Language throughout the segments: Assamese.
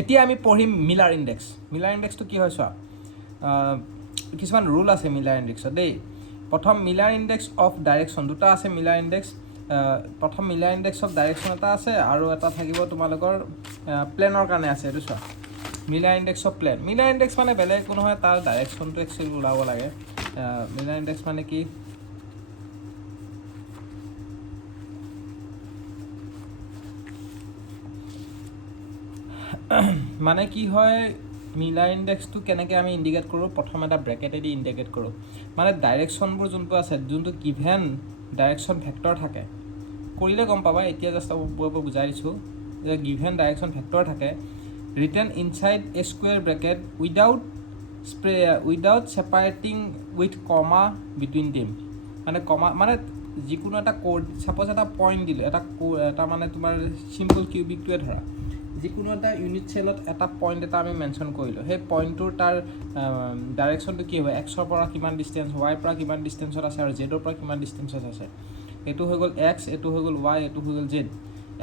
এতিয়া আমি পঢ়িম মিলাৰ ইণ্ডেক্স। মিলাৰ ইণ্ডেক্সটো কি হয় চোৱা, কিছুমান ৰুল আছে মিলাৰ ইণ্ডেক্সত দেই। প্ৰথম মিলাৰ ইণ্ডেক্স অফ ডাইৰেকশ্যন, দুটা আছে মিলাৰ ইণ্ডেক্স। প্ৰথম মিলাৰ ইণ্ডেক্স অফ ডাইৰেকশ্যন এটা আছে আৰু এটা থাকিব তোমালোকৰ প্লেনৰ কাৰণে আছে। এইটো চোৱা, Miller index of plane. Miller index মানে বেলেগ একো নহয়, তাৰ ডাইৰেকশ্যনটো একচুৱেলি ওলাব লাগে। মিলাৰ ইণ্ডেক্স মানে কি, মানে কি হয়, মিলাৰ ইণ্ডেক্সটো কেনেকৈ আমি ইণ্ডিকেট কৰোঁ, প্ৰথম এটা ব্ৰেকেটেদি ইণ্ডিকেট কৰোঁ। মানে ডাইৰেকশ্যনবোৰ যোনটো আছে, যোনটো গিভেন ডাইৰেকশ্যন ভেক্টৰ থাকে, কৰিলে গম পাবা, এতিয়া জাষ্ট বুজাই দিছোঁ যে গিভেন ডাইৰেকশ্যন ভেক্টৰ থাকে written inside a square bracket without separating with comma between দিম। মানে কমা মানে যিকোনো এটা কোড, ছাপ'জ এটা পইণ্ট দিলোঁ, এটা মানে তোমাৰ চিম্পল কিউবিকটোৱে ধৰা, যিকোনো এটা ইউনিট চেলত এটা পইণ্ট এটা আমি মেনশ্যন কৰিলোঁ। সেই পইণ্টটোৰ তাৰ ডাইৰেকশ্যনটো কি হ'ব, এক্সৰ পৰা কিমান ডিষ্টেঞ্চ, ৱাইৰ পৰা কিমান ডিষ্টেঞ্চত আছে আৰু জেডৰ পৰা কিমান ডিষ্টেঞ্চত আছে। এইটো হৈ গ'ল এক্স, এইটো হৈ গ'ল ৱাই, এইটো হৈ গ'ল জেড।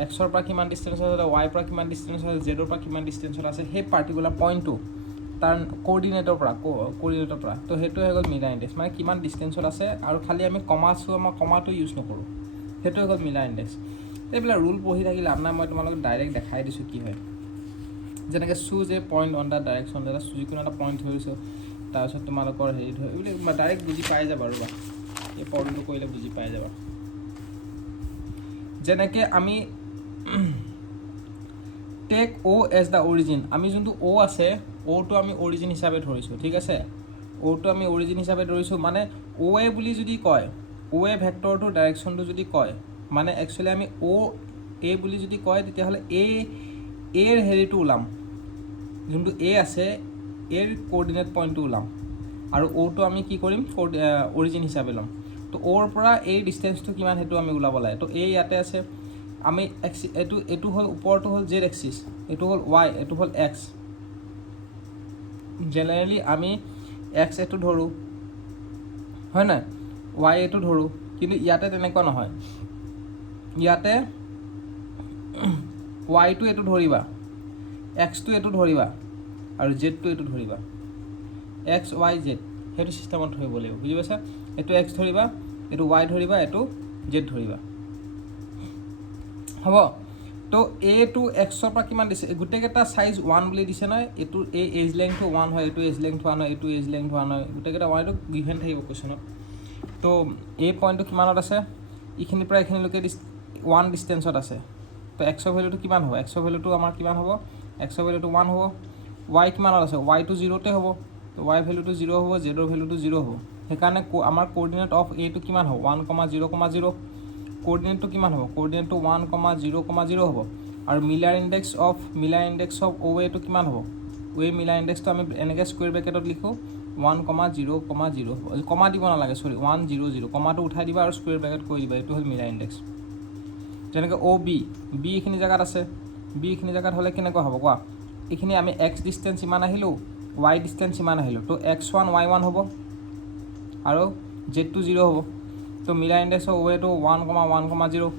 এক্সৰ পৰা কিমান ডিষ্টেঞ্চত আছে, ৱাইৰ পৰা কিমান ডিষ্টেঞ্চত আছে, জেডৰ পৰা কিমান ডিষ্টেঞ্চত আছে, সেই পাৰ্টিকুলাৰ পইণ্টটো তাৰ কোঅৰ্ডিনেটৰ পৰা তো সেইটো হৈ গ'ল মিলাৰ ইণ্ডেক্স। মানে কিমান ডিষ্টেঞ্চত আছে আৰু খালি আমি আমাৰ কমাটো ইউজ নকৰোঁ, সেইটো হৈ গ'ল মিলাৰ ইণ্ডেক্স। এইবিলাক ৰুল পঢ়ি থাকিলে লাভ নাই, মই তোমালোকক ডাইৰেক্ট দেখাই দিছোঁ কি হয়। যেনেকৈ choose a point on the direction, এটা যিকোনো এটা পইণ্ট ধৰিছোঁ, তাৰপিছত তোমালোকৰ হেৰি ধৰি এইবিলাক ডাইৰেক্ট বুজি পাই যাবা। ৰ'বা, এই পইণ্টটো কৰিলে বুজি পাই যাবা। যেনেকৈ আমি take O' as the origin, আমি যোনটো অ' আছে, অ'টো আমি অৰিজিন হিচাপে ধৰিছোঁ, ঠিক আছে। অ'টো আমি অৰিজিন হিচাপে ধৰিছোঁ, মানে অ' এ বুলি যদি কয়, অ' এ ভেক্টৰটোৰ ডাইৰেকশ্যনটো যদি কয়, মানে একচুৱেলি আমি অ' এ বুলি যদি কয়, তেতিয়াহ'লে এৰ হেৰিটো ওলাম, যোনটো এ আছে এৰ কোঅৰ্ডিনেট পইণ্টটো ওলাম, আৰু অ'টো আমি কি কৰিম, অৰিজিন হিচাপে ল'ম। তো অ'ৰ পৰা এই ডিষ্টেঞ্চটো কিমান সেইটো আমি ওলাব লাগে। তো এই ইয়াতে আছে, আমি এইটো হ'ল ওপৰটো হ'ল জেড এক্সিছ, এইটো হ'ল ৱাই, এইটো হ'ল এক্স। জেনেৰেলি আমি এক্স এইটো ধৰোঁ, হয় নাই, ৱাই এইটো ধৰোঁ, কিন্তু ইয়াতে তেনেকুৱা নহয়। ইয়াতে ৱাইটো এইটো ধৰিবা, এক্সটো এইটো ধৰিবা, আৰু জেডটো এইটো ধৰিবা। এক্স ৱাই জেড সেইটো ছিষ্টেমত ধৰিব লাগিব, বুজি পাইছা। এইটো এক্স ধৰিবা, এইটো ৱাই ধৰিবা, এইটো জেড ধৰিবা, হ'ব। তো এইটো এক্সৰ পৰা কিমান দিছে, গোটেইকেইটা চাইজ 1 বুলি দিছে নহয়। এইটো এই এজ লেংথটো 1 হয়, এইটো এজ লেংথ 1 হয়, এইটো এজ লেংথ 1 হয়, গোটেইকেইটা ৱাইটো গিভেন থাকিব কুৱেশ্যনত। তো এই পইণ্টটো কিমানত আছে, এইখিনিৰ পৰা এইখিনিলৈকে 1 ডিষ্টেঞ্চত আছে। তো এক্সৰ ভেলুটো কিমান হ'ব, এক্সৰ ভেলুটো আমাৰ কিমান হ'ব, এক্সৰ ভেলুটো 1 হ'ব। ৱাই কিমানত আছে, ৱাইটো 0তে হ'ব, তো ৱাই ভেলুটো 0 হ'ব, জেডৰ ভেলুটো 0 হ'ব। সেইকাৰণে আমাৰ কোঅৰ্ডিনেট অফ এইটো কিমান হ'ব, 1,0,0। কোঅৰ্ডিনেটটো কিমান হ'ব, কোঅৰ্ডিনেটটো 1,0,0 হ'ব। আৰু মিলাৰ ইণ্ডেক্স অফ অ' এটো কিমান হ'ব, অ' মিলাৰ ইণ্ডেক্সটো আমি এনেকৈ স্কুৱেৰ ব্ৰেকেটত লিখোঁ, 1,0,0 হ'ব। কমা দিব নালাগে, 1,0,0, কমাটো উঠাই দিবা আৰু স্কুৱেৰ ব্ৰেকেট কৰি দিবা, এইটো হ'ল মিলাৰ ইণ্ডেক্স। যেনেকৈ অ' বি এইখিনি জেগাত আছে, বি এইখিনি জেগাত হ'লে কেনেকুৱা হ'ব কোৱা, এইখিনি আমি এক্স ডিষ্টেঞ্চ ইমান আহিলোঁ, ৱাই ডিষ্টেঞ্চ ইমান আহিলোঁ, তো x1 y1 হ'ব আৰু জেডটো 0 হ'ব। তো মিলাৰ ইণ্ডেক্স অফ অ' এটো 1,1,0।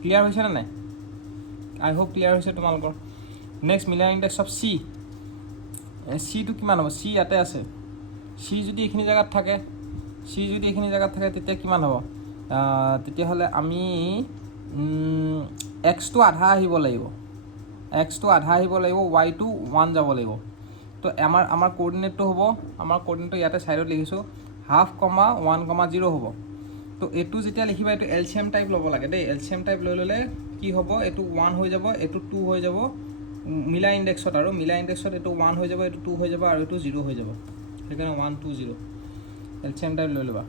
ক্লিয়াৰ হৈছেনে নাই, আই হোপ ক্লিয়াৰ হৈছে তোমালোকৰ। নেক্সট মিলাৰ ইণ্ডেক্স অফ চিটো কিমান হ'ব, চি ইয়াতে আছে, চি যদি এইখিনি জেগাত থাকে, তেতিয়া কিমান হ'ব, তেতিয়াহ'লে আমি এক্সটো আধা আহিব লাগিব, ৱাইটো 1 যাব লাগিব। তো আমাৰ কোঅৰ্ডিনেটটো হ'ব, আমাৰ কোঅৰ্ডিনেটটো ইয়াতে ছাইডত লিখিছোঁ, 1,0 হ'ব। তো এইটো যেতিয়া লিখিবা, এইটো এলচিএম টাইপ ল'ব লাগে দেই। এলচিএম টাইপ লৈ ল'লে কি হ'ব, এইটো 1 হৈ যাব, এইটো 2 হৈ যাব মিলাৰ ইণ্ডেক্সত, আৰু মিলাৰ ইণ্ডেক্সত এইটো 1 হৈ যাব, এইটো 2 হৈ যাব, আৰু এইটো 0 হৈ যাব। সেইকাৰণে 1, 2, 0 এলচিএম টাইপ লৈ ল'বা।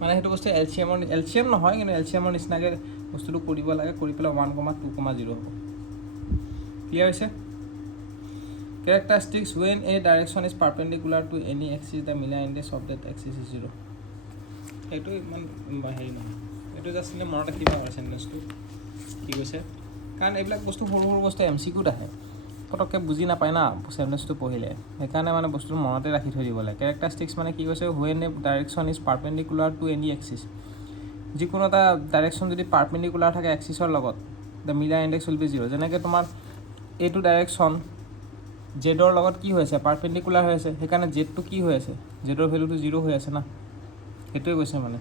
মানে সেইটো বস্তু এলচিএম নহয়, কিন্তু এলচিএমৰ নিচিনাকৈ বস্তুটো কৰিব লাগে, কৰি পেলাই 1,2,0 হ'ব। ক্লিয়াৰ হৈছে। Characteristics when a direction is perpendicular to any axis, the Miller index of that axis is 0. এইটো ইমান হেৰি নহয়, এইটো জাষ্ট এনে মনত ৰাখিব পাৰে চেণ্টেঞ্চটো কি কৈছে, কাৰণ এইবিলাক বস্তু সৰু বস্তু MCQত আহে, পটককৈ বুজি নাপায় না চেণ্টেঞ্চটো পঢ়িলে, সেইকাৰণে মানে বস্তুটো মনতে ৰাখি থৈ দিব লাগে। কেৰেক্টাৰিষ্টিক্স মানে কি কৈছে, when a direction is perpendicular to any axis, যিকোনো এটা ডাইৰেকশ্যন যদি পাৰ্পেণ্ডিকুলাৰ থাকে এক্সিছৰ লগত, the Miller index will be 0 যেনেকৈ তোমাৰ এইটো ডাইৰেকশ্যন জেডৰ লগত কি হৈ আছে পাৰপেণ্ডিকুলাৰ হৈ আছে সেইকাৰণে জেডটো কি হৈ আছে জেডৰ ভেলুটো 0 হৈ আছে না সেইটোৱে কৈছে মানে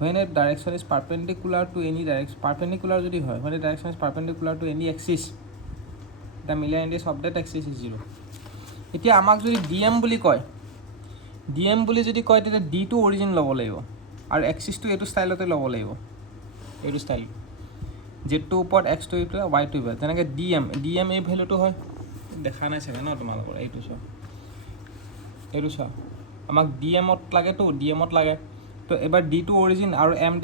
when a direction is perpendicular to any direction perpendicular যদি হয় when a direction is perpendicular to any axis the Miller index of that axis is 0 এতিয়া আমাক যদি dm বুলি কয় dm বুলি যদি কয় তেতিয়া d টো অৰিজিন ল'ব লাগিব আৰু এক্সিছটো এইটো ষ্টাইলতে ল'ব লাগিব এইটো ষ্টাইল জেডটো ওপৰত x টো এইটো y টো এইটো যেনেকৈ dm এই ভেলুটো হয় দেখা নাই চাগে ন তোমালোকৰ এইটো চোৱা আমাক dmত লাগেতো dmত লাগে তো এবাৰ d টো অৰিজিন আৰু m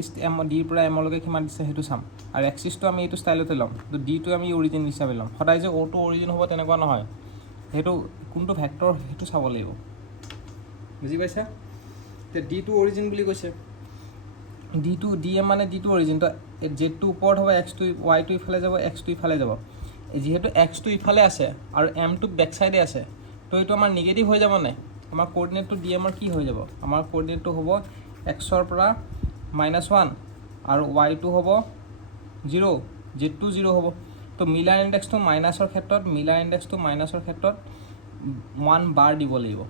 d পৰা m লৈকে কিমান দিছে সেইটো চাম আৰু এক্সিছটো আমি এইটো ষ্টাইলতে ল'ম তো d টো আমি অৰিজিন হিচাপে ল'ম সদায় যে o টো অৰিজিন হ'ব তেনেকুৱা নহয় সেইটো কোনটো ভেক্টৰ সেইটো চাব লাগিব বুজি পাইছা তে d টো অৰিজিন বুলি কৈছে dm মানে d টো অৰিজিন তো z টো ওপৰত হ'ব x টো y টো ইফালে যাব x টো ইফালে যাব যেহেতু x টো ইফালে আছে আৰু m টো বেক সাইডে আছে তো এইটো আমাৰ নিগেটিভ হৈ যাব নাই আমাৰ কোঅৰ্ডিনেটটো dm ৰ কি হৈ যাব আমাৰ কোঅৰ্ডিনেটটো হ'ব x ৰ পৰা -1 আৰু y টো হ'ব 0 z টো 0 হ'ব তো মিলাৰ ইনডেক্সটো মাইনাছৰ ক্ষেত্ৰত 1 বাৰ দিব লাগিব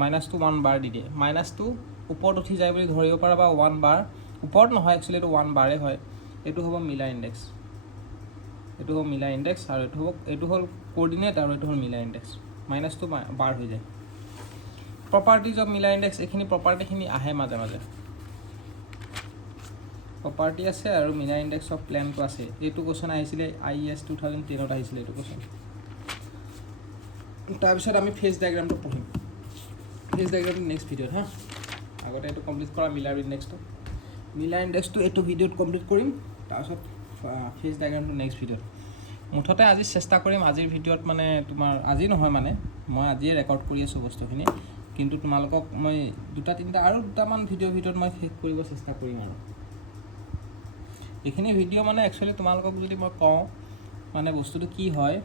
মাইনাছটো 1 বাৰ দি দিয়ে মাইনাছটো ওপৰত উঠি যায় বুলি ধৰিব পাৰা বা 1 বাৰ ওপৰত নহয় একচুৱেলি এইটো 1 বাৰে হয় এইটো হ'ব মিলাৰ ইনডেক্স আৰু এইটো হ'ল কোঅৰ্ডিনেট আৰু এইটো হ'ল মিলাৰ ইনডেক্স মাইনাছটো বাৰ হৈ যায় প্ৰপাৰ্টিজ অফ মিলাৰ ইনডেক্স এইখিনি প্ৰপাৰ্টিখিনি আহে মাজে মাজে প্ৰপাৰ্টি আছে আৰু মিলাৰ ইনডেক্স অফ প্লেনটো আছে এইটো কোৱেশ্যন আহিছিলে IES 2010ত আহিছিলে এইটো কোৱেশ্যন তাৰপিছত আমি ফেজ ডায়াগ্ৰামটো পঢ়িম ফেজ ডায়াগ্ৰামটো নেক্সট ভিডিঅ'ত হা আগতে এইটো কমপ্লিট কৰা মিলাৰ ইনডেক্সটো এইটো ভিডিঅ'ত কমপ্লিট কৰিম তাৰপিছত ফেজ ডায়াগ্ৰামটো নেক্সট ভিডিঅ'ত মুঠতে আজি চেষ্টা কৰিম আজিৰ ভিডিঅ'ত মানে তোমাৰ আজি নহয় মানে মই আজিয়ে ৰেকৰ্ড কৰি আছোঁ বস্তুখিনি কিন্তু তোমালোকক মই দুটামান ভিডিঅ'ৰ ভিতৰত মই শেষ কৰিব চেষ্টা কৰিম আৰু এইখিনি ভিডিঅ' মানে একচুৱেলি তোমালোকক যদি মই কওঁ মানে বস্তুটো কি হয়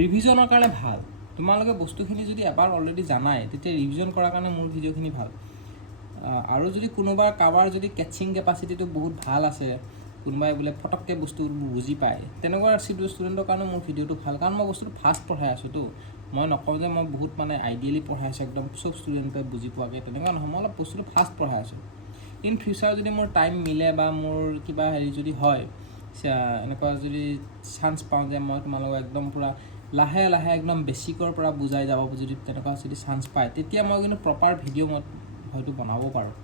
ৰিভিজনৰ কাৰণে ভাল তোমালোকে বস্তুখিনি যদি এবাৰ অলৰেডি জানাই তেতিয়া ৰিভিজন কৰাৰ কাৰণে মোৰ ভিডিঅ'খিনি ভাল আৰু যদি কাৰোবাৰ যদি কেচিং কেপাচিটিটো বহুত ভাল আছে কোনোবাই বোলে ফটককৈ বস্তুবোৰ বুজি পায় তেনেকুৱা ষ্টুডেণ্টৰ কাৰণে মোৰ ভিডিঅ'টো ভাল কাৰণ মই বস্তুটো ফাষ্ট পঢ়াই আছোঁতো মই নকওঁ যে মই বহুত মানে আইডিয়েলি পঢ়াই আছোঁ একদম চব ষ্টুডেণ্টে বুজি পোৱাকৈ তেনেকুৱা নহয় মই অলপ বস্তুটো ফাষ্ট পঢ়াই আছোঁ ইন ফিউচাৰ যদি মোৰ টাইম মিলে বা মোৰ কিবা হেৰি যদি হয় এনেকুৱা যদি চান্স পাওঁ যে মই তোমালোকক একদম পূৰা লাহে লাহে একদম বেছিকৰ পৰা বুজাই যাব যদি তেনেকুৱা যদি চান্স পায় তেতিয়া মই কিন্তু প্ৰপাৰ ভিডিঅ' মই হয়তো বনাব পাৰোঁ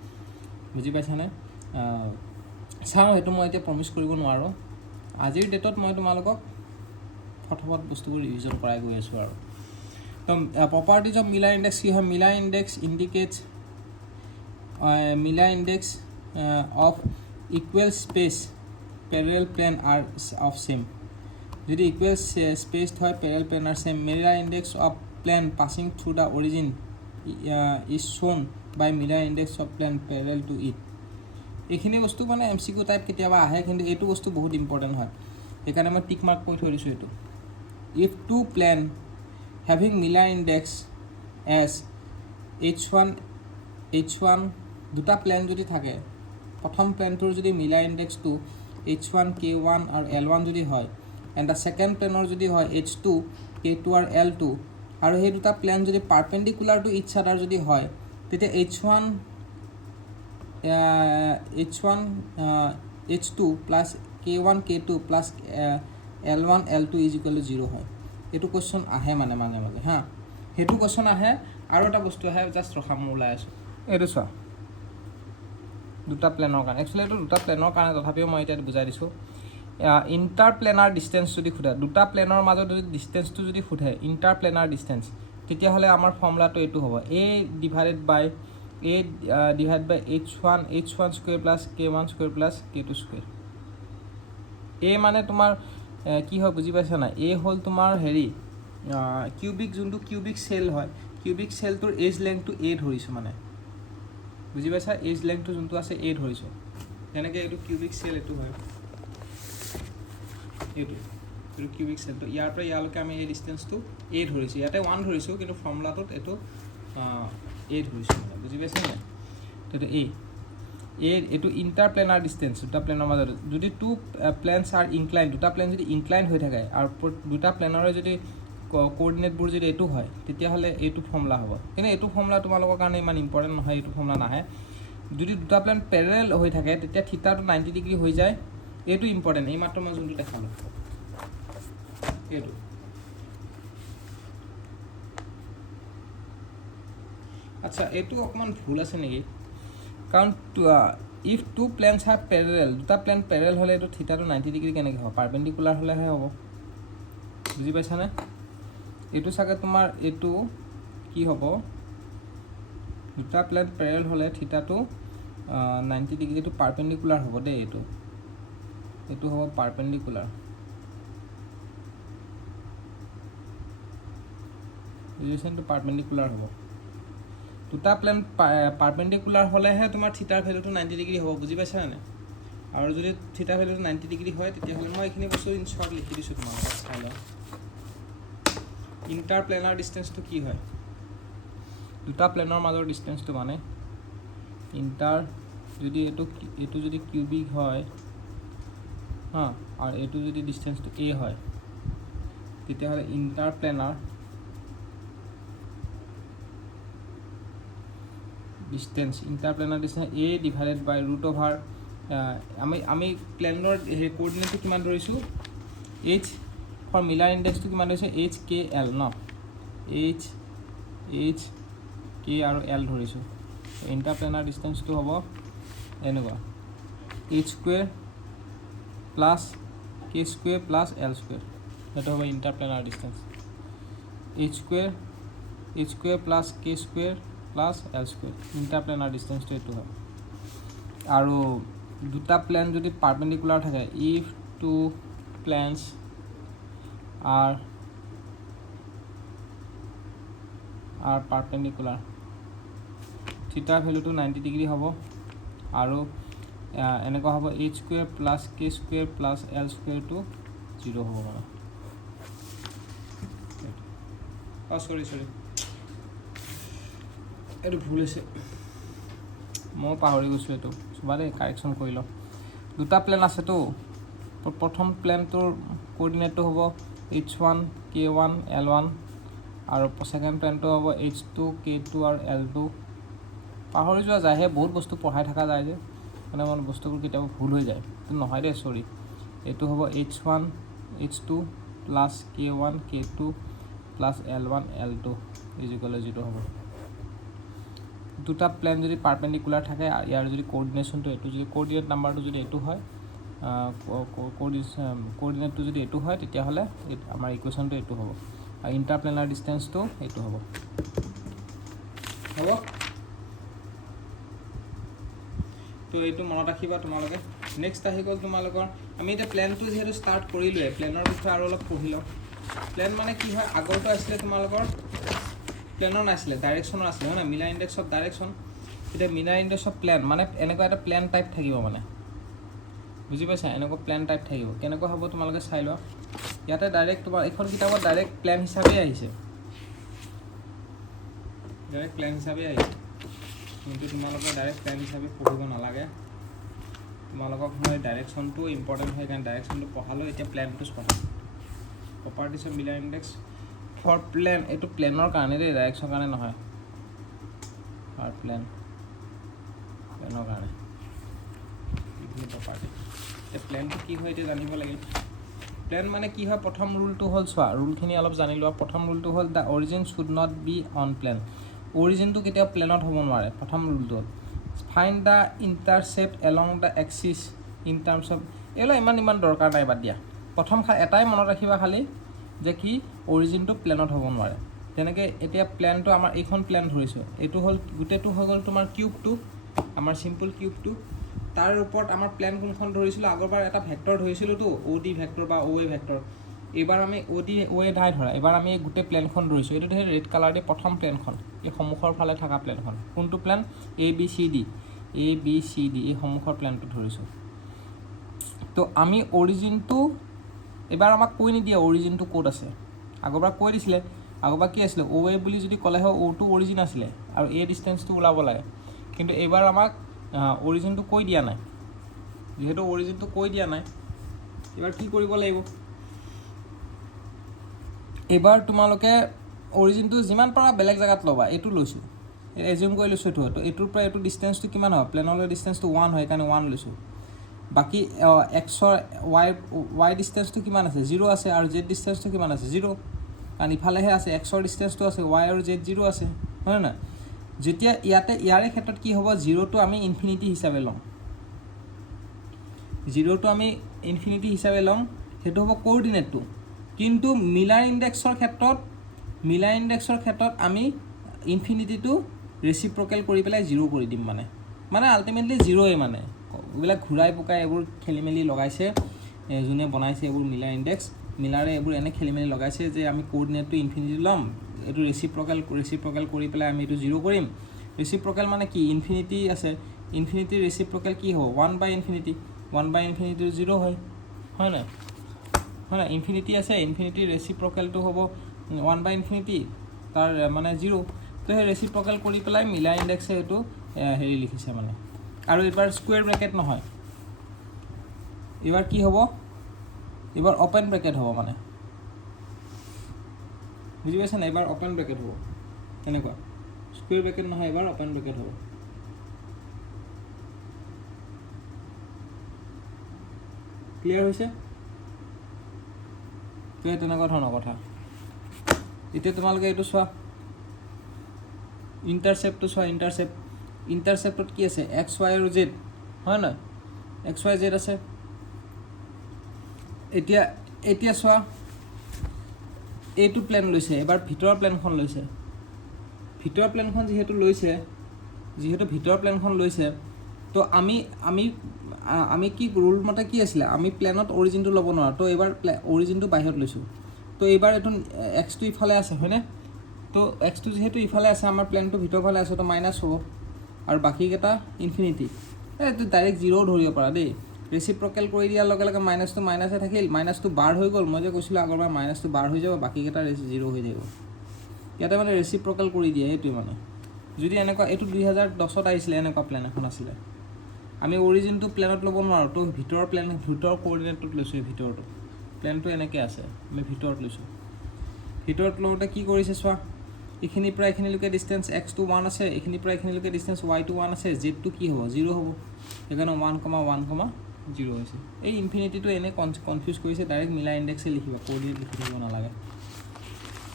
বুজি পাইছানে চাওঁ সেইটো মই এতিয়া প্ৰমিছ কৰিব নোৱাৰোঁ আজিৰ ডেটত মই তোমালোকক ফটাফট বস্তুবোৰ ৰিভিজন কৰাই গৈ আছোঁ আৰু তো প্ৰপাৰ্টিজ অফ মিলাৰ ইনডেক্স কি হয় Miller index indicates Miller index of equal space parallel plane are of same যদি ইকুৱেল স্পেচড হয় parallel plane are same Miller index of plane passing through the origin is shown by Miller index of plane parallel to it এইখিনি বস্তু মানে MCQ টাইপ কেতিয়াবা আহে কিন্তু এইটো বস্তু বহুত ইম্পৰ্টেণ্ট হয় সেইকাৰণে মই টিক মাৰ্ক কৰি থৈ দিছোঁ এইটো if two plane having Miller index as H1 দুটা প্লেন যদি থাকে প্ৰথম প্লেনটোৰ যদি মিলাৰ ইনডেক্সটো H1 K1 আৰু L1 যদি হয় এণ্ড দ্য ছেকেণ্ড প্লেনৰ যদি হয় H2 K2 আৰু L2 আৰু সেই দুটা প্লেন যদি পাৰপেণ্ডিকুলাৰ টু ইচ আদাৰ যদি হয় তেতিয়া H2 plus K1 K2 plus L1 L2 is equal to 0 হয় এইটো কুৱেশ্যন আহে মানে মাজে মাজে হা সেইটো কুৱেশ্যন আহে আৰু এটা বস্তু আহে জাষ্ট ৰখা মই ওলাই আছোঁ এইটো চোৱা দুটা প্লেনৰ কাৰণে একচুৱেলি এইটো দুটা প্লেনৰ কাৰণে তথাপিও মই এতিয়া বুজাই দিছোঁ ইণ্টাৰ প্লেনাৰ ডিষ্টেঞ্চ যদি সোধে দুটা প্লেনৰ মাজত যদি ডিষ্টেঞ্চটো যদি সোধে ইণ্টাৰ প্লেনাৰ ডিষ্টেঞ্চ তেতিয়াহ'লে আমাৰ ফৰ্মুলাটো এইটো হ'ব ডিভাইডেড বাই H1 square plus K1 square plus K2 square মানে তোমাৰ কি হয় বুজি পাইছা নাই হ'ল তোমাৰ হেৰি কিউবিক যোনটো কিউবিক চেল হয় কিউবিক চেলটোৰ এজ লেংথটো ধৰিছোঁ মানে বুজি পাইছা এজ লেংথটো যোনটো আছে ধৰিছোঁ যেনেকৈ এইটো কিউবিক চেল এইটো হয় এইটো কিউবিক চেলটো ইয়াৰ পৰা ইয়ালৈকে আমি এই ডিষ্টেঞ্চটো ধৰিছোঁ ইয়াতে 1 ধৰিছোঁ কিন্তু ফৰ্মুলাটোত এইটো ধৰিছোঁ মানে বুজি পাইছে নাই তো এইটো ইণ্টাৰপ্লেনাৰ ডিষ্টেঞ্চ দুটা প্লেনৰ মাজত যদি টু প্লেনছ আৰ ইনক্লাইন দুটা প্লেন যদি ইনক্লাইন হৈ থাকে আৰু দুটা প্লেনৰে যদি কোঅৰ্ডিনেটবোৰ যদি এইটো হয় তেতিয়াহ'লে এইটো ফৰ্মুলা হ'ব কিন্তু এইটো ফৰ্মুলা তোমালোকৰ কাৰণে ইমান ইম্পৰ্টেণ্ট নহয় এইটো ফৰ্মুলা নাহে যদি দুটা প্লেন পেৰেল হৈ থাকে তেতিয়া থিটাটো 90 ডিগ্ৰী হৈ যায় এইটো ইম্পৰ্টেণ্ট এই মাত্ৰ মই যোনটো দেখালোঁ এইটো আচ্ছা এইটো অকণমান ভুল আছে নেকি কাৰণ if two planes have parallel দুটা প্লেন পেৰেল হ'লে এইটো থিটাটো 90 ডিগ্ৰী কেনেকৈ হ'ব পাৰপেণ্ডিকুলাৰ হ'লেহে হ'ব বুজি পাইছানে এইটো চাগে তোমাৰ এইটো কি হ'ব দুটা প্লেন পেৰেল হ'লে থিটাটো 90 ডিগ্ৰী এইটো পাৰপেণ্ডিকুলাৰ হ'ব দেই এইটো হ'ব পাৰপেণ্ডিকুলাৰ ৰিলেশ্যনটো পাৰপেণ্ডিকুলাৰ হ'ব দুটা প্লেন পাৰপেণ্ডিকুলাৰ হ'লেহে তোমাৰ থিটাৰ ভেলুটো 90 ডিগ্ৰী হ'ব বুজি পাইছানে আৰু যদি থিটাৰ ভেলুটো 90 ডিগ্ৰী হয় তেতিয়াহ'লে মই এইখিনি বস্তু ইন শ্বৰ্ট লিখি দিছোঁ তোমালোকক চাই লওঁ ইণ্টাৰপ্লেনাৰ ডিষ্টেঞ্চটো কি হয় দুটা প্লেনৰ মাজৰ ডিষ্টেঞ্চটো মানে ইণ্টাৰ যদি এইটো যদি কিউবিক হয় হা আৰু এইটো যদি ডিষ্টেঞ্চটো এ হয় তেতিয়াহ'লে ইণ্টাৰপ্লেনাৰ ডিষ্টেঞ্চ এ ডিভাইডেড বাই ৰুট অভাৰ আমি প্লেনৰ কোঅৰ্ডিনেটটো কিমান ধৰিছোঁ এইচ ফৰ মিলাৰ ইণ্ডেক্সটো কিমান ধৰিছোঁ এইচ কে এল ন এইচ কে আৰু এল ধৰিছোঁ ইণ্টাৰপ্লেনাৰ ডিষ্টেঞ্চটো হ'ব এনেকুৱা H square plus K square plus L square সেইটো হ'ব interplanar distance H square plus K square plus L square interplanar ডিষ্টেঞ্চটো এইটো হয় আৰু দুটা প্লেন যদি পাৰপেণ্ডিকুলাৰ থাকে if two planes are perpendicular থিটাৰ ভেলুটো 90 ডিগ্ৰী হ'ব আৰু এনেকুৱা হ'ব H square plus K square plus L স্কুৱেৰটো 0 হ'ব মানে সৰি এইটো ভুল হৈছে মই পাহৰি গৈছোঁ এইটো চবা দেই কাৰেকশ্যন কৰি লওঁ দুটা প্লেন আছেতো প্ৰথম প্লেনটোৰ কোঅৰ্ডিনেটটো হ'ব h1 k1 l1 আৰু ছেকেণ্ড প্লেনটো হ'ব h2 k2 আৰু l2 পাহৰি যোৱা যায়হে বহুত বস্তু পঢ়াই থকা যায় যে মানে মানে বস্তুবোৰ কেতিয়াবা ভুল হৈ যায় কিন্তু নহয় দেই চৰি এইটো হ'ব h1 h2 plus k1 k2 plus l1 l2 is equal 0 হ'ব দুটা প্লেন যদি পাৰপেণ্ডিকুলাৰ থাকে আৰু ইয়াৰ যদি কোঅৰ্ডিনেশ্যনটো এইটো যদি কোঅৰ্ডিনেট নাম্বাৰটো যদি এইটো হয় কোঅৰ্ডিনেটটো যদি এইটো হয় তেতিয়াহ'লে আমাৰ ইকুৱেশ্যনটো এইটো হ'ব আৰু ইণ্টাৰপ্লেনাৰ ডিষ্টেঞ্চটো এইটো হ'ব তো এইটো মনত ৰাখিবা তোমালোকে নেক্সট আহি গ'ল তোমালোকৰ আমি এতিয়া প্লেনটো যিহেতু ষ্টাৰ্ট কৰিলোৱে প্লেনৰ বিষয়ে আৰু অলপ পঢ়ি লওঁ প্লেন মানে কি হয় আগৰটো আছিলে তোমালোকৰ প্লেনৰ নাছিলে ডাইৰেকশ্যনৰ আছিলে হয় না মিলাৰ ইণ্ডেক্স অফ ডাইৰেকশ্যন এতিয়া মিলাৰ ইণ্ডেক্স অফ প্লেন মানে এনেকুৱা এটা প্লেন টাইপ থাকিব মানে বুজি পাইছা এনেকুৱা প্লেন টাইপ থাকিব কেনেকুৱা হ'ব তোমালোকে চাই লোৱা ইয়াতে ডাইৰেক্ট তোমাৰ এখন কিতাপত ডাইৰেক্ট প্লেন হিচাপে আহিছে কিন্তু তোমালোকে ডাইৰেক্ট প্লেন হিচাপে পঢ়িব নালাগে তোমালোকক মই ডাইৰেকশ্যনটো ইম্পৰ্টেণ্ট হয় কাৰণ ডাইৰেকশ্যনটো পঢ়ালোঁ এতিয়া প্লেনটো পঢ়াম properties of Miller index for plane এইটো প্লেনৰ কাৰণে দেই ডাইৰেকশ্যনৰ কাৰণে নহয় আৰু প্লেনৰ কাৰণে এইখিনি প্ৰপাৰ্টি এতিয়া প্লেনটো কি হয় এতিয়া জানিব লাগিব প্লেন মানে কি হয় প্ৰথম ৰুলটো হ'ল চোৱা ৰুলখিনি অলপ জানি লোৱা প্ৰথম ৰুলটো হ'ল the origin should not be on plane অৰিজিনটো কেতিয়াও প্লেনত হ'ব নোৱাৰে প্ৰথম ৰুলটো হ'ল find the intercept along the axis in terms of এইবিলাক ইমান দৰকাৰ নাই বাদ দিয়া প্ৰথম এটাই মনত ৰাখিবা খালি যে কি অৰিজিনটো প্লেনত হ'ব নোৱাৰে যেনেকৈ এতিয়া প্লেনটো আমাৰ এইখন প্লেন ধৰিছোঁ এইটো হ'ল গোটেইটো হৈ গ'ল তোমাৰ কিউবটো আমাৰ চিম্পল কিউবটো তাৰ ওপৰত আমাৰ প্লেন কোনখন ধৰিছিলোঁ আগৰবাৰ এটা ভেক্টৰ ধৰিছিলোঁতো অ' ডি ভেক্টৰ বা অ' এ ভেক্টৰ এইবাৰ আমি অ' এ নাই ধৰা এইবাৰ আমি গোটেই প্লেনখন ধৰিছোঁ এইটো ধৰি ৰেড কালাৰ দি প্ৰথম প্লেনখন এই সন্মুখৰ ফালে থকা প্লেনখন কোনটো plan A B C D এই সন্মুখৰ প্লেনটো ধৰিছোঁ তো আমি অৰিজিনটো এবাৰ আমাক কৈ নিদিয়ে অৰিজিনটো ক'ত আছে আগৰবাৰ কৈ দিছিলে আগৰবাৰ কি আছিলে অ' এ বুলি যদি ক'লে হয় অ'টো অৰিজিন আছিলে আৰু এই ডিষ্টেঞ্চটো ওলাব লাগে কিন্তু এইবাৰ আমাক অৰিজিনটো কৈ দিয়া নাই যেহেতু অৰিজিনটো কৈ দিয়া নাই এবাৰ কি কৰিব লাগিব এবাৰ তোমালোকে অৰিজিনটো যিমান পাৰা বেলেগ জায়গাত ল'বা এইটো লৈছোঁ এজিউম কৰি লৈছোঁ এইটো এইটোৰ পৰা এইটো ডিষ্টেঞ্চটো কিমান হয় প্লেনলৈ ডিষ্টেঞ্চটো 1 হয় সেইকাৰণে 1 লৈছোঁ বাকি এক্সৰ ৱাই ডিষ্টেঞ্চটো কিমান আছে 0 আছে আৰু জেড ডিষ্টেঞ্চটো কিমান আছে 0 কাৰণ ইফালেহে আছে এক্সৰ ডিষ্টেঞ্চটো আছে ৱাই আৰু জেড 0 আছে হয় না যেতিয়া ইয়াৰে ক্ষেত্ৰত কি হ'ব 0টো আমি ইনফিনিটি হিচাপে ল'ম 0টো আমি ইনফিনিটি হিচাপে ল'ম সেইটো হ'ব কোঅৰ্ডিনেটটো কিন্তু মিলাৰ ইনডেক্সৰ ক্ষেত্ৰত আমি ইনফিনিটিটো ৰেচিপ্ৰকেল কৰি পেলাই 0 কৰি দিম মানে আল্টিমেটলি 0ই মানে এইবিলাক ঘূৰাই পকাই এইবোৰ খেলিমেলি লগাইছে যোনে বনাইছে এইবোৰ মিলাৰ ইনডেক্স মিলাৰে এইবোৰ এনে খেলিমেলি লগাইছে যে আমি কোঅৰ্ডিনেটটো ইনফিনিটি ল'ম এইটো ৰেচিপ্ৰকেল কৰি পেলাই আমি এইটো 0 কৰিম ৰেচিপ্ৰকেল মানে কি ইনফিনিটি আছে ইনফিনিটিৰ ৰেচিপ্ৰকেল কি হ'ব 1/ইনফিনিটি 1/ইনফিনিটিটো 0 হয় না ইনফিনিটি আছে ইনফিনিটিৰ ৰেচিপ্ৰকেলটো হ'ব 1/ইনফিনিটি তাৰ মানে 0 তো সেই ৰেচিপ্ৰকেল কৰি পেলাই মিলাৰ ইনডেক্সে এইটো হেৰি লিখিছে মানে আৰু এবাৰ স্কুৱেৰ ব্ৰেকেট নহয় এবাৰ কি হ'ব এবাৰ ওপেন ব্ৰেকেট হ'ব মানে বুজি পাইছে না এবাৰ ওপেন ব্ৰেকেট হ'ব তেনেকুৱা স্কুৱেৰ ব্ৰেকেট নহয় এবাৰ ওপেন ব্ৰেকেট হ'ব ক্লিয়াৰ হৈছে তো তেনেকুৱা ধৰণৰ কথা এতিয়া তোমালোকে এইটো চোৱা ইণ্টাৰচেপ্টটো চোৱা ইণ্টাৰচেপ্টত কি আছে এক্স ৱাই আৰু জেড হয় নহয় এক্স ৱাই জেড আছে এতিয়া চোৱা এইটো প্লেন লৈছে এবাৰ ভিতৰৰ প্লেনখন লৈছে ভিতৰৰ প্লেনখন যিহেতু ভিতৰৰ প্লেনখন লৈছে তো আমি কি ৰুল মতে কি আছিলে আমি প্লেনত অৰিজিনটো ল'ব নোৱাৰোঁ তো এইবাৰ অৰিজিনটো বাহিৰত লৈছোঁ তো এইবাৰ এইটো এক্সটো ইফালে আছে হয়নে তো এক্সটো যিহেতু ইফালে আছে আমাৰ প্লেনটো ভিতৰ ফালে আছে তো মাইনাছ হ'ব আৰু বাকীকেইটা ইনফিনিটি এইটো ডাইৰেক্ট 0 ধৰিব পাৰা দেই ৰেচিপ্ৰকেল কৰি দিয়াৰ লগে লগে মাইনাছটো মাইনাছে থাকিল মাইনাছটো বাৰ হৈ গ'ল মই যে কৈছিলোঁ আগৰবাৰ মাইনাছটো বাৰ হৈ যাব বাকীকেইটা 0 হৈ যাব ইয়াতে মানে ৰেচিপ্ৰকেল কৰি দিয়ে এইটোৱে মানে যদি এনেকুৱা এইটো 2010ত আহিছিলে এনেকুৱা প্লেন এখন আছিলে আমি অৰিজিনটো প্লেনত ল'ব নোৱাৰোঁ তো ভিতৰৰ কোঅৰ্ডিনেটটোত লৈছোঁ ভিতৰটো প্লেনটো এনেকৈ আছে আমি ভিতৰত লৈছোঁ ভিতৰত লওঁতে কি কৰিছে চোৱা এইখিনিৰ পৰা এইখিনিলৈকে ডিষ্টেঞ্চ এক্সটো 1 আছে এইখিনিৰ পৰা এইখিনিলৈকে ডিষ্টেঞ্চ ৱাইটো 1 আছে জেডটো কি হ'ব 0 হ'ব সেইকাৰণে 1,1,0 হৈছে এই ইনফিনিটিটো এনে কনফিউজ কৰিছে ডাইৰেক্ট মিলাৰ ইনডেক্সে লিখিবা কোঅৰ্ডিনেট লিখি দিব নালাগে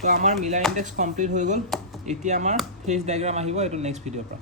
তো আমাৰ মিলাৰ ইনডেক্স কমপ্লিট হৈ গ'ল এতিয়া আমাৰ ফেজ ডায়েগ্ৰাম আহিব এইটো নেক্সট ভিডিঅ'ৰ পৰা